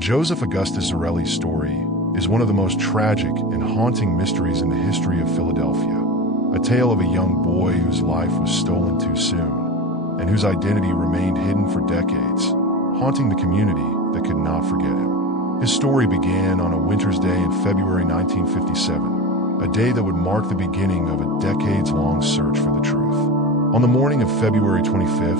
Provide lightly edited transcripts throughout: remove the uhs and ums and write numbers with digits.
Joseph Augustus Zarelli's story is one of the most tragic and haunting mysteries in the history of Philadelphia. A tale of a young boy whose life was stolen too soon, and whose identity remained hidden for decades, haunting the community that could not forget him. His story began on a winter's day in February 1957, a day that would mark the beginning of a decades-long search for the truth. On the morning of February 25,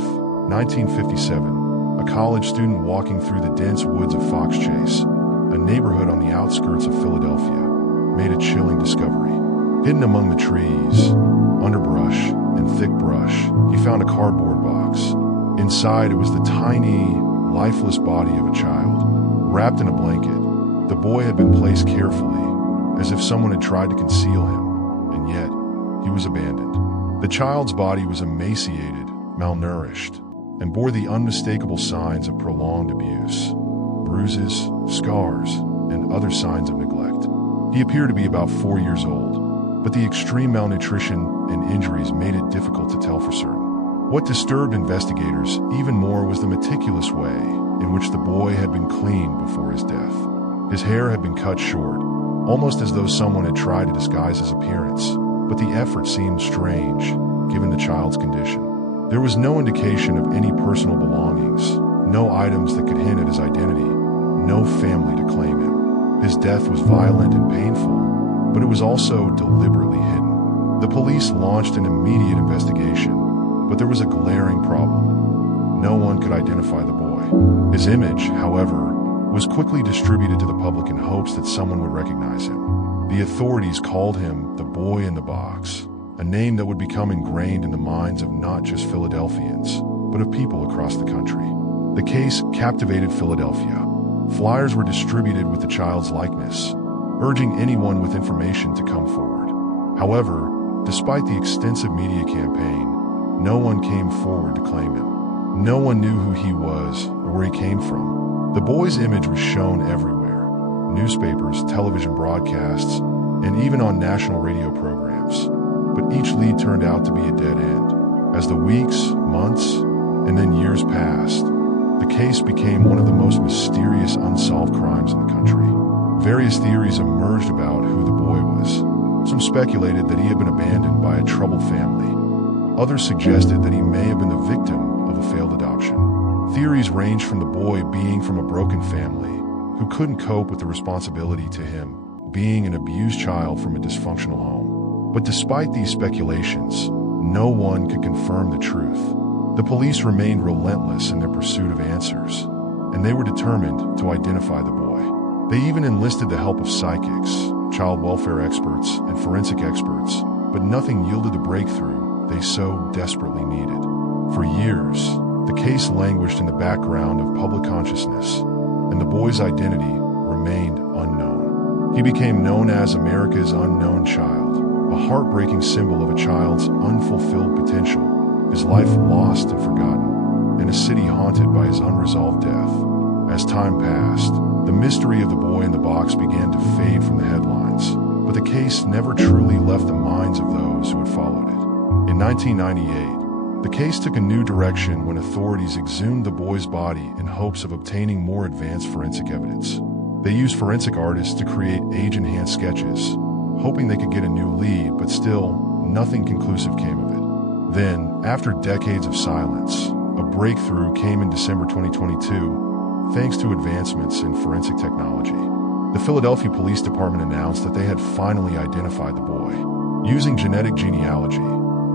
1957, a college student walking through the dense woods of Fox Chase, a neighborhood on the outskirts of Philadelphia, made a chilling discovery. Hidden among the trees, underbrush, and thick brush, he found a cardboard box. Inside, it was the tiny, lifeless body of a child. Wrapped in a blanket, the boy had been placed carefully, as if someone had tried to conceal him, and yet, he was abandoned. The child's body was emaciated, malnourished, and bore the unmistakable signs of prolonged abuse. Bruises, scars, and other signs of neglect. He appeared to be about 4 years old, but the extreme malnutrition and injuries made it difficult to tell for certain. What disturbed investigators even more was the meticulous way in which the boy had been cleaned before his death. His hair had been cut short, almost as though someone had tried to disguise his appearance, but the effort seemed strange, given the child's condition. There was no indication of any personal belongings, no items that could hint at his identity, no family to claim him. His death was violent and painful, but it was also deliberately hidden. The police launched an immediate investigation, but there was a glaring problem. No one could identify the boy. His image, however, was quickly distributed to the public in hopes that someone would recognize him. The authorities called him the Boy in the Box, a name that would become ingrained in the minds of not just Philadelphians, but of people across the country. The case captivated Philadelphia. Flyers were distributed with the child's likeness, urging anyone with information to come forward. However, despite the extensive media campaign, no one came forward to claim him. No one knew who he was or where he came from. The boy's image was shown everywhere: newspapers, television broadcasts, and even on national radio programs. But each lead turned out to be a dead end. As the weeks, months, and then years passed, the case became one of the most mysterious unsolved crimes in the country. Various theories emerged about who the boy was. Some speculated that he had been abandoned by a troubled family. Others suggested that he may have been the victim of a failed adoption. Theories ranged from the boy being from a broken family who couldn't cope with the responsibility to him being an abused child from a dysfunctional home. But despite these speculations, no one could confirm the truth. The police remained relentless in their pursuit of answers, and they were determined to identify the boy. They even enlisted the help of psychics, child welfare experts, and forensic experts, but nothing yielded the breakthrough they so desperately needed. For years, the case languished in the background of public consciousness, and the boy's identity remained unknown. He became known as America's unknown child, a heartbreaking symbol of a child's unfulfilled potential, his life lost and forgotten, and a city haunted by his unresolved death. As time passed, the mystery of the boy in the box began to fade from the headlines, but the case never truly left the minds of those who had followed it. In 1998, the case took a new direction when authorities exhumed the boy's body in hopes of obtaining more advanced forensic evidence. They used forensic artists to create age-enhanced sketches, hoping they could get a new lead, but still, nothing conclusive came of it. Then, after decades of silence, a breakthrough came in December 2022, thanks to advancements in forensic technology. The Philadelphia Police Department announced that they had finally identified the boy. Using genetic genealogy,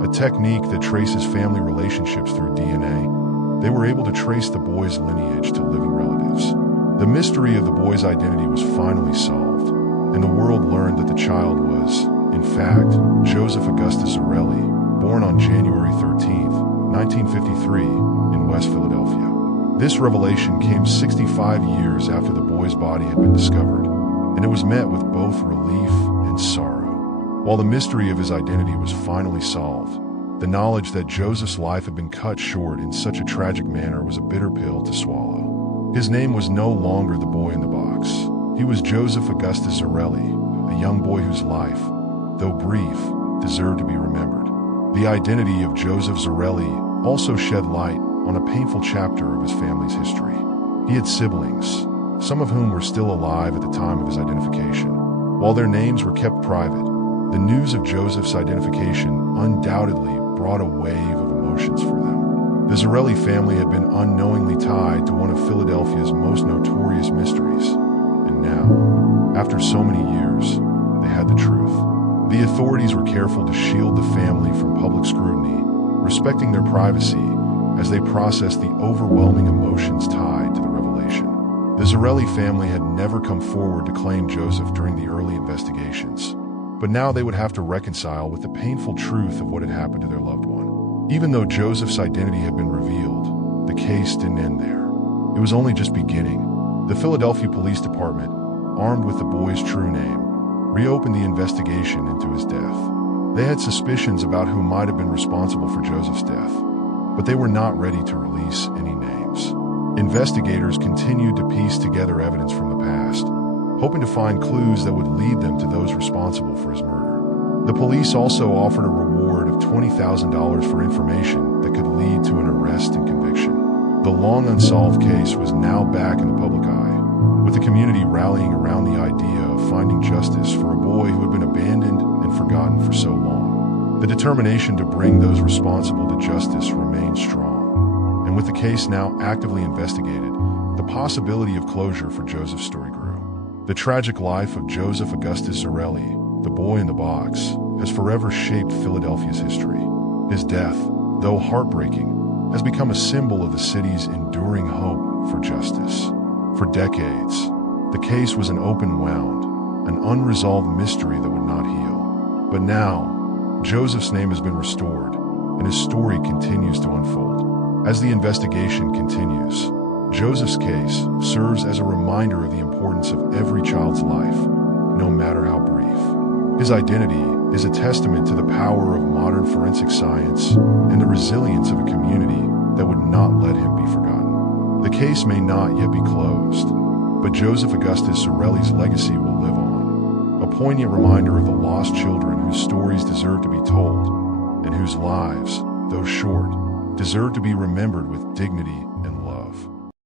a technique that traces family relationships through DNA, they were able to trace the boy's lineage to living relatives. The mystery of the boy's identity was finally solved, and the world learned that the child was, in fact, Joseph Augustus Zarelli, born on January 13, 1953, in West Philadelphia. This revelation came 65 years after the boy's body had been discovered, and it was met with both relief and sorrow. While the mystery of his identity was finally solved, the knowledge that Joseph's life had been cut short in such a tragic manner was a bitter pill to swallow. His name was no longer the boy in the box. He was Joseph Augustus Zarelli, a young boy whose life, though brief, deserved to be remembered. The identity of Joseph Zarelli also shed light on a painful chapter of his family's history. He had siblings, some of whom were still alive at the time of his identification. While their names were kept private, the news of Joseph's identification undoubtedly brought a wave of emotions for them. The Zarelli family had been unknowingly tied to one of Philadelphia's most notorious mysteries, and now, after so many years, they had the truth. The authorities were careful to shield the family from public scrutiny, respecting their privacy as they processed the overwhelming emotions tied to the revelation. The Zarelli family had never come forward to claim Joseph during the early investigations, but now they would have to reconcile with the painful truth of what had happened to their loved one. Even though Joseph's identity had been revealed, the case didn't end there. It was only just beginning. The Philadelphia Police Department, armed with the boy's true name, reopened the investigation into his death. They had suspicions about who might have been responsible for Joseph's death, but they were not ready to release any names. Investigators continued to piece together evidence from the past, hoping to find clues that would lead them to those responsible for his murder. The police also offered a reward of $20,000 for information that could lead to an arrest and conviction. The long unsolved case was now back in the public eye, with the community rallying around the idea of finding justice for a boy who had been abandoned and forgotten for so long. The determination to bring those responsible to justice remained strong, and with the case now actively investigated, the possibility of closure for Joseph's story grew. The tragic life of Joseph Augustus Zarelli, the boy in the box, has forever shaped Philadelphia's history. His death, though heartbreaking, has become a symbol of the city's enduring hope for justice. For decades, the case was an open wound, an unresolved mystery that would not heal. But now, Joseph's name has been restored, and his story continues to unfold. As the investigation continues, Joseph's case serves as a reminder of the importance of every child's life, no matter how brief. His identity is a testament to the power of modern forensic science and the resilience of a community that would not let him be forgotten. The case may not yet be closed, but Joseph Augustus Zarelli's legacy will live on, a poignant reminder of the lost children whose stories deserve to be told, and whose lives, though short, deserve to be remembered with dignity